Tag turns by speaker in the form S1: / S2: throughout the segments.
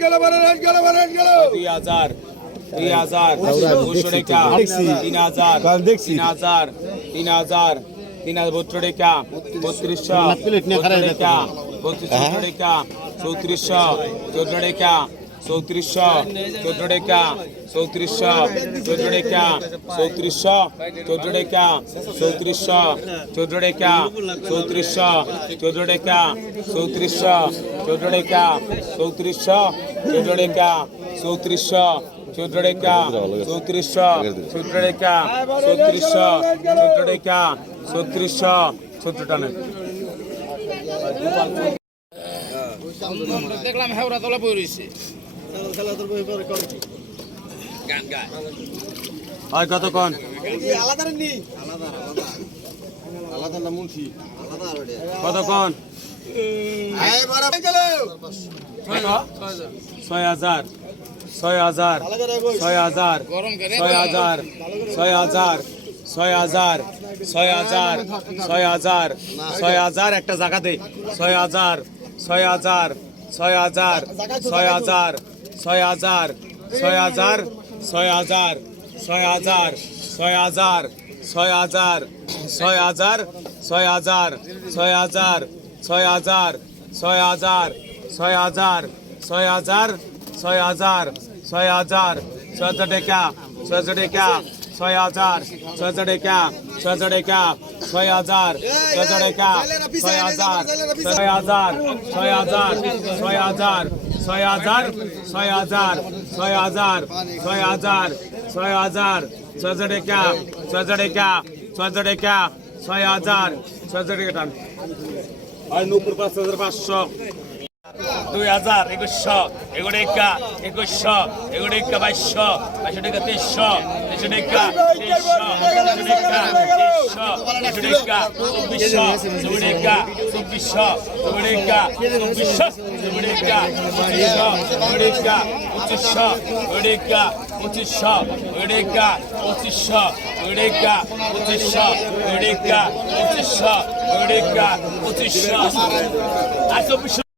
S1: গেল বারে গেল বারে গেল।
S2: দুই হাজার দুই হাজার দুশো টাকা তিন হাজার তিন হাজার তিন হাজার তিন হাজার বত্র টাকা বত্রিশশো টাকা বত্রিশ টাকা চৌত্রিশশো চৌদ্দ টাকা চৌত্রিশশো চৌদ্দ টাকা চৌত্রিশশো চৌদ্দ টাকা চৌত্রিশশো চৌদ্দ টাকা চৌত্রিশশো চৌদ্দ টাকা চৌত্রিশশো চৌদ্দ টাকা চৌত্রিশশো চৌদ্দ টাকা চৌত্রিশশো চৌদ্দ টাকা চৌত্রিশশো চৌদ্দ টাকা চৌত্রিশশো চৌদ্দ টাকা চৌত্রিশশো চৌদ্দ টাকা চৌত্রিশশো চৌদ্দ টাকা
S3: দেখলাম হেওরা তলা বই রয়েছে
S2: হয় কতক্ষণ কতক্ষণ ছয় হাজার ছয় হাজার ছয় হাজার ছয় হাজার ছয় হাজার ছয় হাজার ছয় হাজার ছয় হাজার ছয় হাজার একটা জায়গাতে ছয় হাজার ছয় হাজার ছয় হাজার ছয় হাজার ছয় হাজার ছয় হাজার ছয় হাজার ছয় হাজার ছয় হাজার ছয় হাজার ছয় হাজার ছয় হাজার ছয় হাজার ছয় হাজার ছয় হাজার ছয় হাজার ছয় হাজার ছয় হাজার ছয় হাজার ছয় হাজার টাকা ছয় হাজার টাকা ছয় হাজার ছয় হাজার টাকা ছয় হাজার টাকা ছয় হাজার ছয় হাজার টাকা ছয় হাজার ছয় হাজার ছয় হাজার ছয় হাজার ছয় হাজার ছয় হাজার ছয় হাজার ছয় হাজার ছয় হাজার ছয় হাজার ছয় হাজার একা ছয় হাজার একা ছয় হাজার ছয় হাজার পাঁচ হাজার পাঁচশো। দুই হাজার একুশশো এগুলো একা একুশশো এগুলো একা বাইশশো বাইশশো টাকা তেইশশো তেইশশো টাকা তেইশশো তেইশশো টাকা তেইশশো তেইশশো টাকা চব্বিশশো চব্বিশ টাকা চব্বিশশো চব্বিশ টাকা চব্বিশশো চব্বিশ টাকা পঁচিশশো চব্বিশ টাকা পঁচিশশো চব্বিশ টাকা পঁচিশশো চব্বিশ টাকা পঁচিশশো চব্বিশ টাকা পঁচিশশো চব্বিশ টাকা পঁচিশশো চব্বিশ টাকা পঁচিশশো আর চব্বিশশো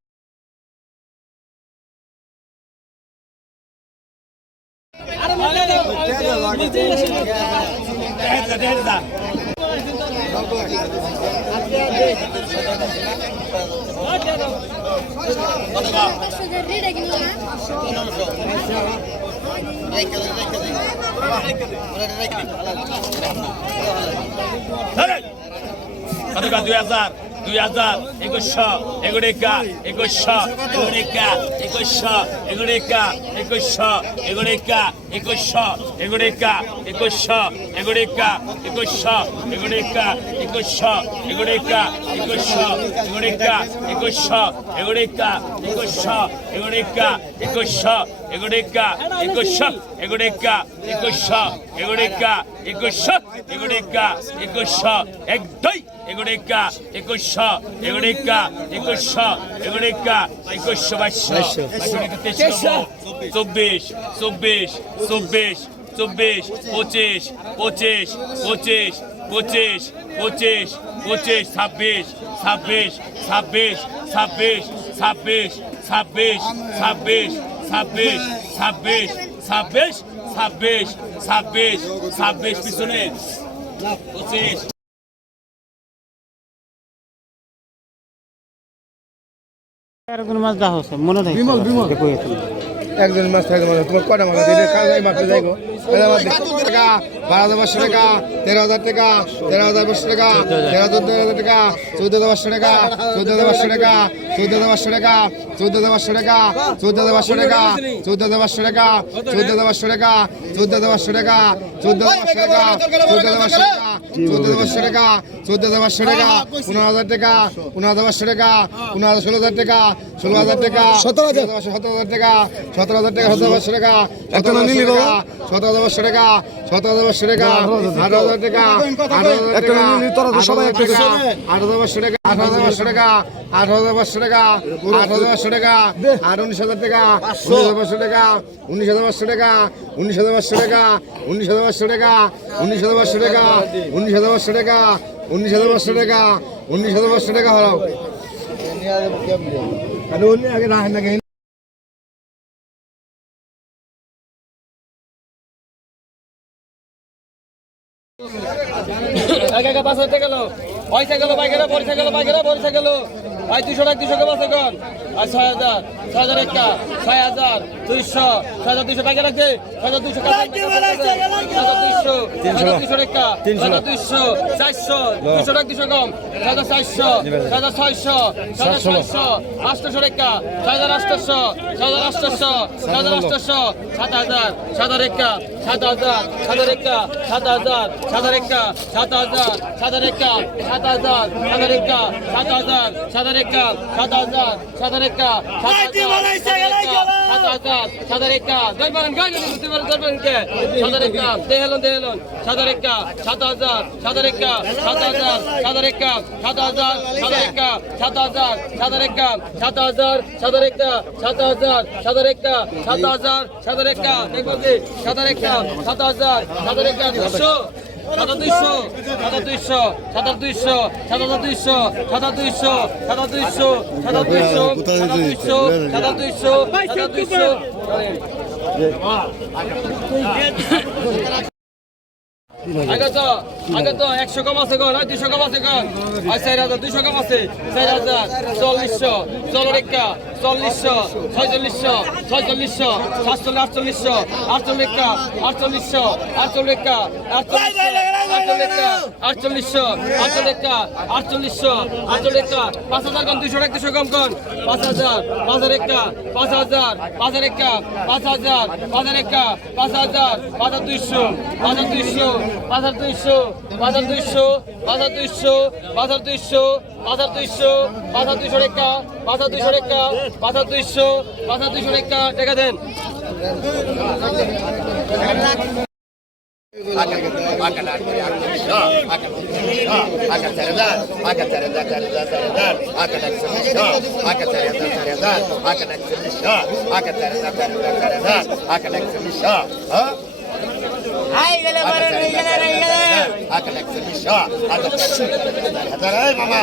S2: দুই হাজার দুই হাজার একুশশো এগুড়িকা একুশশো এগুড়িকা একুশশো এগুড়িকা একুশশো এগুড়িকা একুশশো এগুড়িকা একুশশো এগুড়িকা একুশশো এগুড়িকা একুশশো এগুড়িকা একুশশো এগুড়িকা একুশশো এগুড়িকা একুশশো এগুড়িকা একুশশো এগুড়িকা একুশশো এগুড়িকা একুশশো এগুড়িকা একুশশো এগুড়িকা একুশশো এক দুই এগুড়িকা একুশশো এগুড়িকা একুশশো এগুড়িকা একুশশো বাইশশো চব্বিশ চব্বিশ চব্বিশ চব্বিশ পঁচিশ পঁচিশ পঁচিশ পঁচিশ পঁচিশ পঁচিশ ছাব্বিশ ছাব্বিশ ছাব্বিশ ছাব্বিশ ছাব্বিশ ছাব্বিশ ছাব্বিশ ছাব্বিশ ছাব্বিশ ছাব্বিশ ছাব্বিশ ছাব্বিশ ছাব্বিশ পিছনে পঁচিশ
S4: মাছ দেখা মনে থাকে বিমল বিমল
S1: একজন মাছ থাকে মানে তোমার কটা মাছ দিলে কাজ মারতে যাইবো। বারো হাজার পাঁচশো টাকা তেরো হাজার টাকা তেরো হাজার পাঁচশো টাকা তেরো হাজার তেরো হাজার টাকা চৌদ্দ হাজার পাঁচশো টাকা চৌদ্দ হাজার পাঁচশো টাকা চৌদ্দ হাজার পাঁচশো টাকা চৌদ্দ হাজার পাঁচশো টাকা চৌদ্দ হাজার পাঁচশো টাকা চৌদ্দ হাজার পাঁচশো টাকা চৌদ্দ হাজার পাঁচশো টাকা চৌদ্দ হাজার পাঁচশো টাকা চৌদ্দ হাজার পাঁচশো টাকা চৌদ্দ হাজার পাঁচশো টাকা চৌদ্দ হাজার পাঁচশো টাকা চৌদ্দ হাজার পাঁচশো টাকা পনেরো হাজার টাকা পনেরো হাজার পাঁচশো টাকা পনেরো হাজার ষোলো হাজার টাকা ষোলো হাজার টাকা সতেরো হাজার সতেরো হাজার টাকা সতেরো হাজার টাকা সতেরো পাঁচশো টাকা সতেরো হাজার পাঁচশো টাকা সতেরো হাজার পাঁচশো টাকা সতেরো পাঁচশো টাকা আঠারো হাজার টাকা সবাই এক টাকা আঠারো পাঁচশো টাকা আঠারো হাজার পাঁচশো টাকা আঠারো হাজার পাঁচশো টাকা আঠারো হাজার পাঁচশো টাকা আর উনিশ হাজার টাকা উনিশ টাকা উনিশ হাজার পাঁচশো টাকা উনিশ হাজার পাঁচশো টাকা উনিশ হাজার পাঁচশো টাকা উনিশ হাজার পাঁচশো টাকা উনিশ হাজার পাঁচশো টাকা উনিশ হাজার পাঁচশো টাকা উনিশ হাজার পাঁচশো টাকা হরাও আগে রাখেন না
S3: পাঁচ হাজার টাকা গেল। পয়সা গেল পাইকারা পয়সা গেল পাইকারা পয়সা গেল। ভাই, দুশো টাকা, দুশো কে পাঁচ আর ছয় হাজার ছয় হাজার একটা ছয় হাজার দুইশো ছয় হাজার দুইশো বাইকে রাখছে ছয় হাজার দুইশো দুইশো দুইশো টাকা ছয় হাজার দুইশো চারশো দুশো টাকা দুশো কম ছয় হাজার চারশো ছয় হাজার ছয়শো ছয় হাজার ছয়শো আটশোশো টাকা ছয় হাজার আটশোশো ছয় হাজার আটশোশো ছয় হাজার আটশোশো সাত হাজার সাত হাজার একা সাত হাজার সাত হাজার একা সাত হাজার সাত হাজার একা সাত হাজার সাত হাজার একা সাত হাজার সাত হাজার একা সাত হাজার সাত হাজার একা সাত হাজার সাত হাজার হাজার একটা সাত হাজার সাদার একটা দরবারেন গায়ে দরবারেন দরবারেনকে সাদার একটা দেহেলন দেহেলন সাদার একটা সাত হাজার সাদার একটা সাত হাজার সাদার একটা সাত হাজার সাদার একটা সাত হাজার সাদার একটা সাত হাজার সাদার একটা সাত হাজার সাদার একটা সাত হাজার সাদার একটা দেখবেন সাদার একটা সাত হাজার সাদার একটা দুশো সাদা দুইশো সাদা দুইশো সাদা দুইশো সাদা দুইশো সাদা দুইশো সাদা দুইশো সাদা দুইশো সাদা দুইশো সাদা দুইশো সাদা দুইশো আগে তো আগে তো একশো কম আছে গো নয় দুইশো কম আছে গো আর চার হাজার দুইশো কম আছে। চার হাজার, চল্লিশশো চল্লিশা চল্লিশশো, ছয়চল্লিশশো ছয়চল্লিশশো, সাতচল্লিশ, আটচল্লিশশো আটচল্লিশা আটচল্লিশশো আটচল্লিশা আটচল্লিশা আটচল্লিশশো আটচল্লিশা আটচল্লিশশো আটচল্লিশা পাঁচ হাজার কম দুইশো টাকা দুশো কম কম পাঁচ হাজার পাঁচ হাজার একা পাঁচ হাজার পাঁচ হাজার একা পাঁচ হাজার পাঁচ হাজার একা পাঁচ হাজার পাঁচ হাজার দুইশো, পাঁচ হাজার দুইশো বাজার দুইশো বাজার দুইশো বাজার দুইশো বাজার দুইশো বাজার দুইশো বাজার দুইশো রেখা বাজার দুইশো রেখা বাজার দুইশো বাজার দুইশো রেখা দেখা দেন I can আকাল একশো বিশ আকাল একশো হাজার মামা,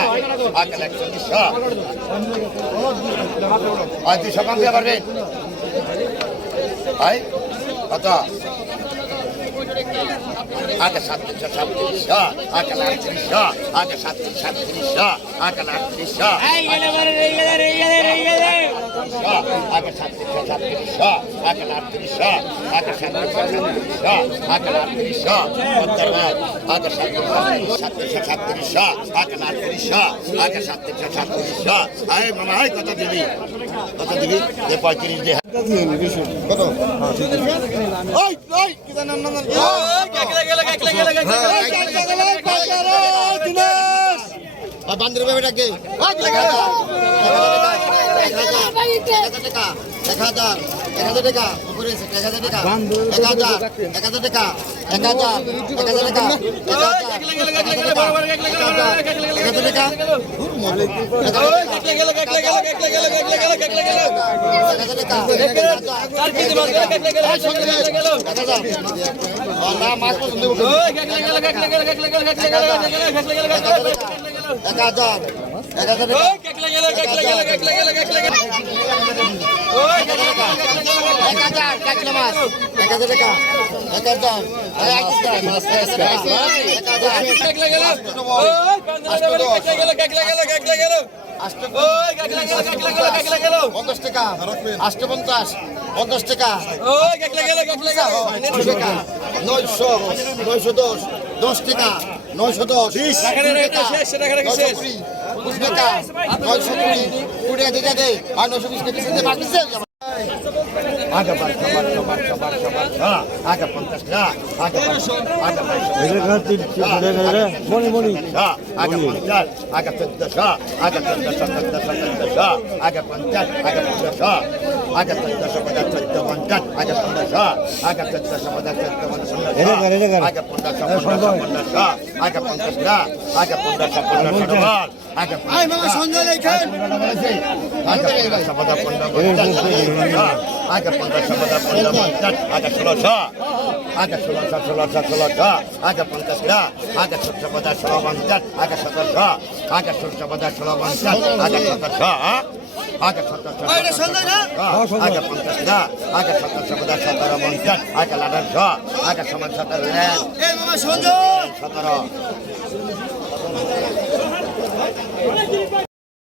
S3: আকাল একশো বিশ
S5: আর দুশো কম দিয়ে পারবেন কত আগে সাতত্রিশ সাতত্রিশ আগে আটত্রিশ আগে সাতত্রিশ সাতত্রিশ আগে আটত্রিশ আগে সাতত্রিশ সাতত্রিশ আগে আটত্রিশ আগে সাতত্রিশ সাতত্রিশ আগে আটত্রিশ আগে সাতত্রিশ সাতত্রিশ সাতত্রিশ আগে আটত্রিশ আগে সাতত্রিশ সাতত্রিশ আয় মামা হয় কত দিবি কত দিবি যে পঁয়ত্রিশ দিয়ে বান্ধবী ডাকে ডাকে এক হাজার এক হাজার টাকা উপরে এক হাজার টাকা এক হাজার এক হাজার টাকা এক হাজার এক হাজার টাকা এক হাজার টাকা এক হাজার এক হাজার টাকা পঞ্চাশ টাকা আষ্ট পঞ্চাশ পঞ্চাশ টাকা নয়শো নয়শো দশ দশ টাকা নয়শো দশ টাকা কুচবেতা নয়শো কুড়ি কুড়ি দিতে দেয় আর নয়শো বিশ কেজি মাছ দিচ্ছে আগে বাড়ছে বাড়ছে বাড়ছে বাড়ছে বাড়ছে আগে পঞ্চাশ আগে বাড়ছে আগে বাড়ছে
S1: মনি মনি
S5: আগে পঞ্চাশ আগে চোদ্দশ আগে চোদ্দশ চোদ্দশ চোদ্দশ আগে পঞ্চাশ আগে পঞ্চাশ আগে চোদ্দশ পঞ্চাশ চোদ্দ পঞ্চাশ আগে পঞ্চাশ আগে চোদ্দশ পঞ্চাশ চোদ্দ পঞ্চাশ আগে পঞ্চাশ পঞ্চাশ পঞ্চাশ আগে পঞ্চাশ আগে পঞ্চাশ পঞ্চাশ আগে ষোলোশো ষোলোশো ষোলোশো আগে পঞ্চাশ টাকা আগে ষোলশো পঞ্চাশ ষোলো পঞ্চাশ আগে সতেরোশো আগে ষোলশো পঞ্চাশ ষোলো পঞ্চাশ আগে সতেরোশো আগে সতেরোশো আগে পঞ্চাশ টাকা আগে সতেরোশো পঞ্চাশ সতেরো পঞ্চাশ আগে আঠারোশো আগে সমান সতেরো সতেরো